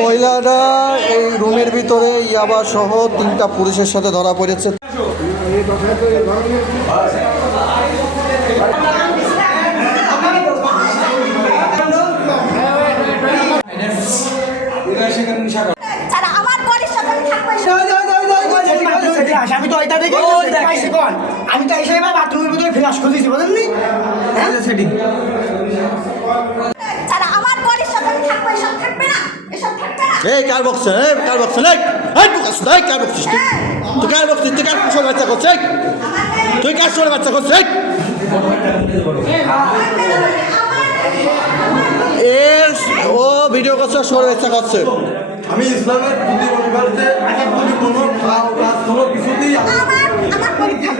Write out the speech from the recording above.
মহিলারা এই রুমের ভিতরে ইয়াবা সহ 3টা পুলিশের সাথে ধরা পড়েছে। আমি তো ওইটা দেখে আমি তো এসে বাথরুমের ভিতরে ফ্লাশ করে দিয়েছি বলেননি সেটিং এই কার বক্স এই কার বক্স এই এই বুকাস নাই কার বক্স তুই কার বক্স তুই কার কুশল বাচ্চা করছিস তুই কার কুশল বাচ্চা করছিস এস ও ভিডিও করছে সর বাচ্চা করছে আমি ইসলামের প্রতি পরিবারতে যদি কোনো কাজ কোনো কিছুতেই আমার পরীক্ষা